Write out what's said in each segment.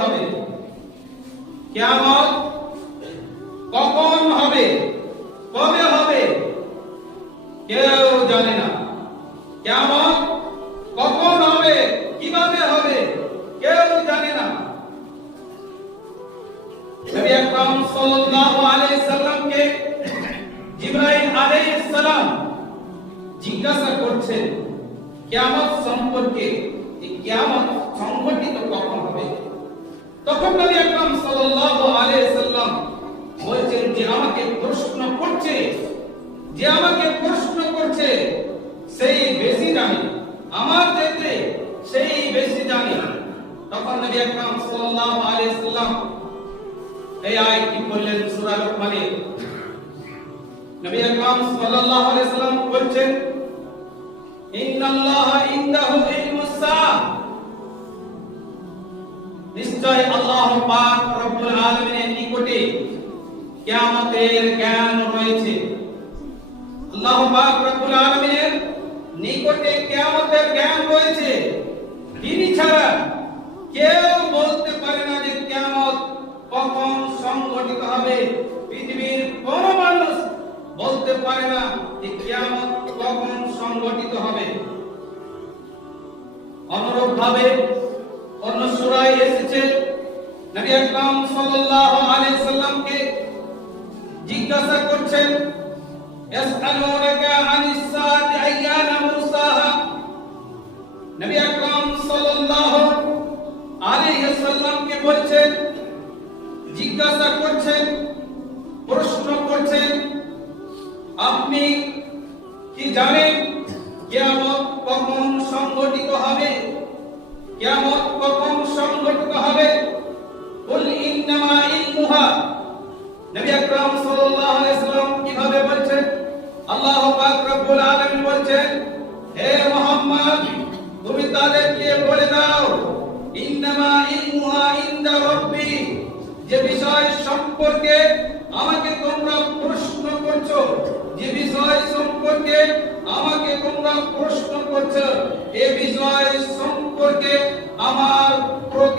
হবে? কিয়ামত কখন হবে? কবে হবে? কেউ জানে না। কিয়ামত কখন হবে? কীভাবে হবে? কেউ জানে না। নবী আকরাম সাল্লাল্লাহু আলাইহি সাল্লামকে জিবরাইল আলাইহিস সালাম জিজ্ঞাসা করছেন, কিয়ামত সম্পর্কে যে কিয়ামত সংঘটিত কখন হবে? তখন নবী আকরাম সাল্লাল্লাহু আলাইহি সাল্লাম বলছেন যে আমাকে প্রশ্ন করছে, যে আমাকে প্রশ্ন করছে, সেই বেশি জানে, আমার চাইতে সেই বেশি জানে। তখন নবী আকরাম সাল্লাল্লাহু আলাইহি সাল্লাম এই আয়াতটি বললেন সূরা লোকমানে? নবী আকরাম সাল্লাল্লাহু আলাইহি সাল্লাম বলছেন, ইন্নাল্লাহা ইনদাহু ইলমুস সাআ নিশ্চয় আল্লাহ পাক রব্বুল আলামিনের নিকটে কিয়ামতের জ্ঞান রয়েছে। আল্লাহ পাক রব্বুল আলামিনের নিকটে কিয়ামতের জ্ঞান রয়েছে। তিনি ছাড়া কেউ বলতে পারে না যে কিয়ামত কখন সংঘটিত হবে। পৃথিবীর কোন মানুষ বলতে পারে না যে কিয়ামত কখন সংঘটিত হবে। অনুরূপ ভাবে অন্য সূরায় এসেছে, নবী আকরাম সাল্লাল্লাহু আলাইহি সাল্লামকে জিজ্ঞাসা করছেন, ইয়াসআলুনাকা আনিস সাআতি আইয়ানা মুরসাহা নবী আকরাম সাল্লাল্লাহু আলাইহি সাল্লামকে বলছেন, জিজ্ঞাসা করছেন, প্রশ্ন করছেন, আপনি কি জানেন কিয়ামত কখন সংঘটিত হবে? কিয়ামত হবে। কীভাবে বলছেন? আল্লাহ বলছেন, হে মুহাম্মদ, তুমি তাদেরকে বলে দাও যে বিষয় সম্পর্কে আমাকে তোমরা প্রশ্ন করছ, যে বিষয় সম্পর্কে আমাকে তোমরা প্রশ্ন করছ, এ বিষয় সম্পর্কে আমার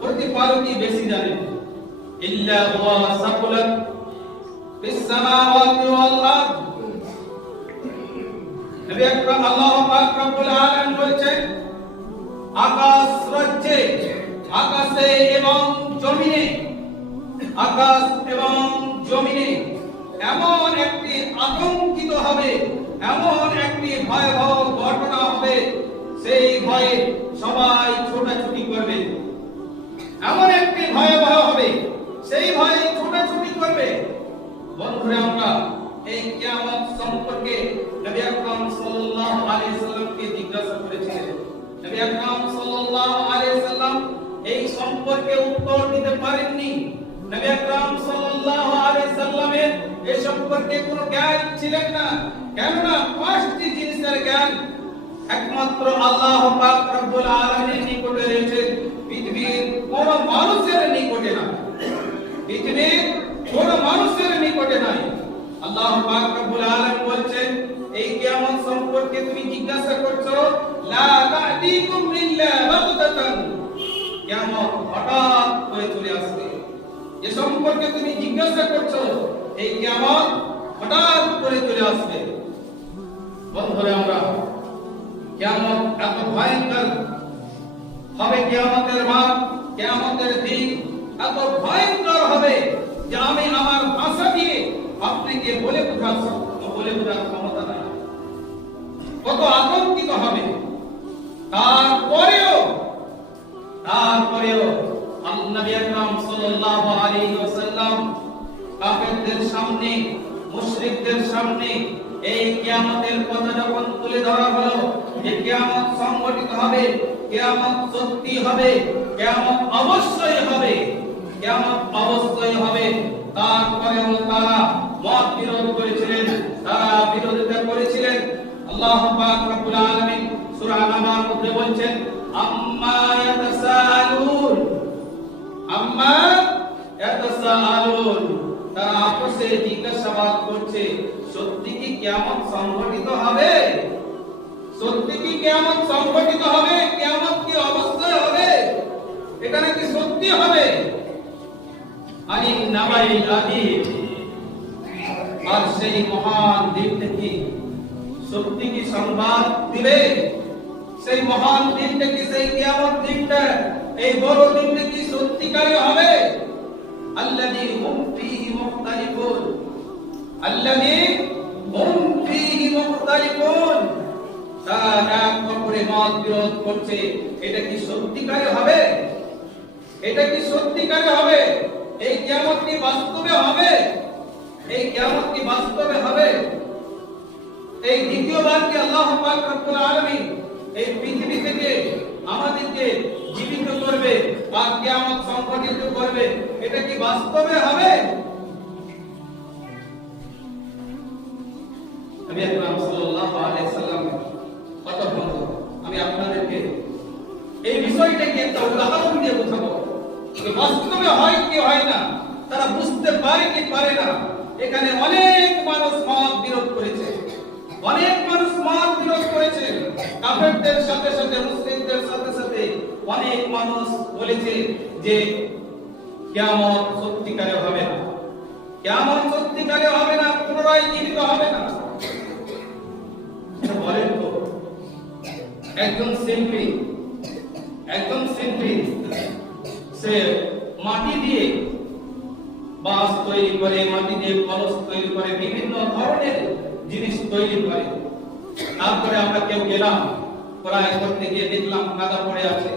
প্রতিপালকই বেশি জানে। ইল্লা হুয়া সাকুলাত ফিস সামাওয়াতি ওয়াল আরদ। নবী আকরাম, আল্লাহ পাক রব্বুল আলামিন বলেছেন, আকাশ রাজ্যে, আকাশে এবং জমিনে, আকাশ এবং জমিনে এমন একটি আতঙ্কিত হবে, এমন একটি ভয়াবহ ঘটনা হবে, সেই ভয়ে সবাই ছোটাছুটি করবে। এমন একটি ভয়াবহ হবে, সেই ভয়ে ছোটাছুটি করবে। বন্ধুরা, আমরা এই কিয়ামত সম্পর্কে নবী আকরাম সাল্লাল্লাহু আলাইহি সাল্লামকে জিজ্ঞাসা করেছিলেন। নবী আকরাম সাল্লাল্লাহু আলাইহি সাল্লাম এই সম্পর্কে উত্তর দিতে পারেননি। নবী আকরাম সাল্লাল্লাহু আলাইহি সাল্লামের এ সম্পর্কে কোনো জ্ঞান ছিলেন না। কেননা পাঁচটি জিনিসের জ্ঞান একমাত্র আল্লাহ পাক রব্বুল আলামিনের নিকটে রয়েছে। পৃথিবীর কোন মানুষের নিকটে না পৃথিবীর কোন মানুষের নিকটে নাই। আল্লাহ পাক রব্বুল আলামিন বলছেন, এই কিয়ামত সম্পর্কে তুমি জিজ্ঞাসা করছ, লা তা'তিকুম ইল্লা বাগতাতান কিয়ামত হঠাৎ করে চলে আসবে। এ সম্পর্কে তুমি জিজ্ঞাসা করছ, এই কিয়ামত হঠাৎ করে চলে আসবে। কিয়ামত এত ভয়ঙ্কর হবে কিয়ামতের মাঠ, কিয়ামতের দিন এত ভয়ঙ্কর হবে যে আমি আমার ভাষা দিয়ে আপনাকে বলে বোঝাচ্ছি বলে বোঝার ক্ষমতা নাই। কত আতঙ্কিত হবে। তারপরেও তারপরেও নবী আকরাম সাল্লাল্লাহু আলাইহি ওয়াসাল্লাম সামনে, মুশরিকদের সামনে এই কিয়ামতের কথা যখন তুলে ধরা হলো, যে কিয়ামত সংগঠিত হবে, কিয়ামত সত্যি হবে, কিয়ামত অবশ্যই হবে, কিয়ামত অবশ্যই হবে। তারপরে তারা মত বিরোধ করেছিলেন, তারা বিরোধিতা করেছিলেন। আল্লাহ পাক রব্বুল আলামিন সূরা নামার মধ্যে বলছেন, আম্মা ইয়াতাসালুন সত্যি কি কিয়ামত সংঘটিত হবে। সত্যি কি কিয়ামত সংঘটিত হবে? কিয়ামত কি অবশ্যই হবে? এটা নাকি সত্যি হবে? আনি নাবাই আদিম আর সেই মহান দিনটা কি সত্যি কি সংবাদ দিবে? সেই মহান দিনটা কি সেই কিয়ামত দিনটা, এই বড় দিনটা কি সত্যিকারে হবে? আল্লাযী হুম ফীহি মুখতালিফুন। মুখতালিফুন। তারা অপরে মত বিরোধ করছে। এটা কি সত্যিকারে হবে? এটা কি সত্যিকারে হবে? এই কিয়ামত কি বাস্তবে হবে? এই কিয়ামত কি বাস্তবে হবে? এই দ্বিতীয়বার কি আল্লাহ পাক রব্বুল আলামিন এই পৃথিবী থেকে আমাদেরকে জীবিত করবে আর কিয়ামত সংঘটিত করবে? এটা কি বাস্তবে হবে? নবী আমি আপনাদেরকে এই বিষয়টাকে একটা উদাহরণ দিয়ে বোঝাবো। বাস্তবে হয় কি হয় না, তারা বুঝতে পারে কি পারে না, এখানে অনেক মানুষ মত বিরোধ করেছে। অনেক মানুষ মত বিরোধ করেছে। কাফেরদের সাথে সাথে, মুসলিমদের সাথে সাথে অনেক মানুষ বলেছে যে কিয়ামত সত্যিকারে হবে না। কিয়ামত সত্যিকারে হবে না, পুনরায় জীবিত হবে না। বলেন তো। একজন শিল্পী একজন শিল্পী সে মাটি দিয়ে বাঁশ তৈরি করে, মাটি দিয়ে কলস তৈরি করে, বিভিন্ন ধরনের জিনিস তৈরি করে। তারপরে আমরা কেউ গেলাম প্রায় করতে গিয়ে দেখলাম কাদা পড়ে আছে।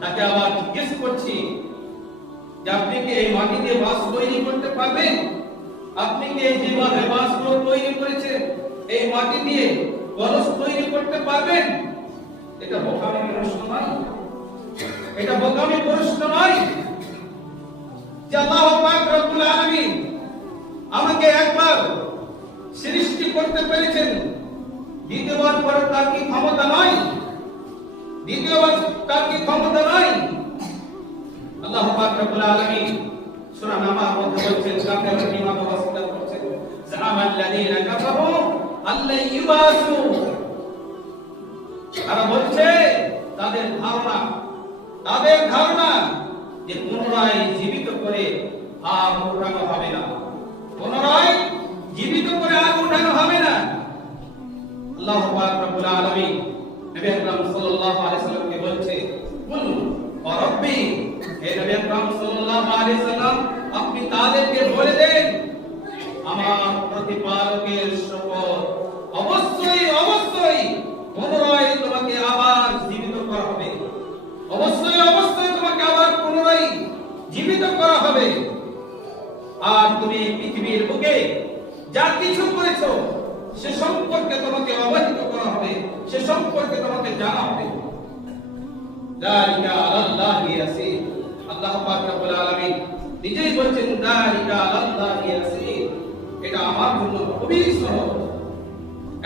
তাকে আবার জিজ্ঞেস করছি, যে আপনি কি এই মাটি দিয়ে বাঁশ তৈরি করতে পারবেন? আপনি কি এই যেভাবে বাঁশগুলো তৈরি করেছেন, এই মাটি দিয়ে কলস তৈরি করতে পারবেন? এটা বোকামি প্রশ্ন নয়। এটা বোকামি প্রশ্ন নয় যে আল্লাহ পাক রব্বুল আলামিন আমাকে একবার সৃষ্টি করতে পেরেছেন। দ্বিতীয়বার পরে তার কি ক্ষমতা নয় দ্বিতীয়বার তার কি ক্ষমতা নয় আল্লাহ পাক রব্বুল আলামিন সূরা নামার মধ্যে বলছেন কাফেররা কীভাবে ওয়াসিলা করছেন জাআমা আল্লাযীনা কাফারু তারা বলছে তাদের ধারণা তাদের ধারণা যে পুনরায় জীবিত করে আর উঠানো হবে না। পুনরায় জীবিত করে আর উঠানো হবে না। আল্লাহ পাক রব্বুল আলামিন নবী আকরাম সাল্লাল্লাহু আলাইহি সাল্লামকে বলছে ওয়া রাব্বি, হে নবী আকরাম সাল্লাল্লাহু আলাইহি সাল্লাম, আপনি তাদেরকে বলে দেন, আমার প্রতিপালকের আর তুমি পৃথিবীর বুকে যা কিছু করেছ, সে সম্পর্কে তোমাকে অবহিত করা হবে, সে সম্পর্কে তোমাকে জানা হবে। যালিকা আলাল্লাহি ইয়াসির। আল্লাহ পাক রব্বুল আলামিন নিজেই বলছেন যালিকা আলাল্লাহি ইয়াসির। এটা আমার জন্য খুবই সহজ।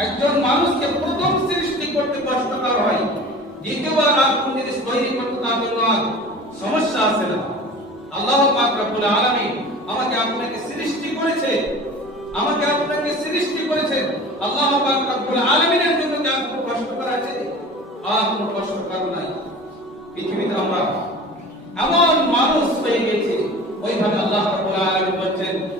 একজন মানুষকে প্রথম সৃষ্টি করতে কষ্টকর হয়, দ্বিতীয়বার আর কোন জিনিস তৈরি করতে তার জন্য সমস্যা আসে না। আল্লাহ পাক রব্বুল আলামিন আমাকে আপনাকে সৃষ্টি করেছে। আমাকে আপনাকে সৃষ্টি করেছে। আল্লাহ পাক রব্বুল আলামিনের জন্য যে আপনি কষ্ট কষ্টকর আছে, আর কোনো কষ্ট কারণ নাই। পৃথিবীতে আমরা এমন মানুষ হয়ে গেছে, ওইভাবে আল্লাহ রাব্বুল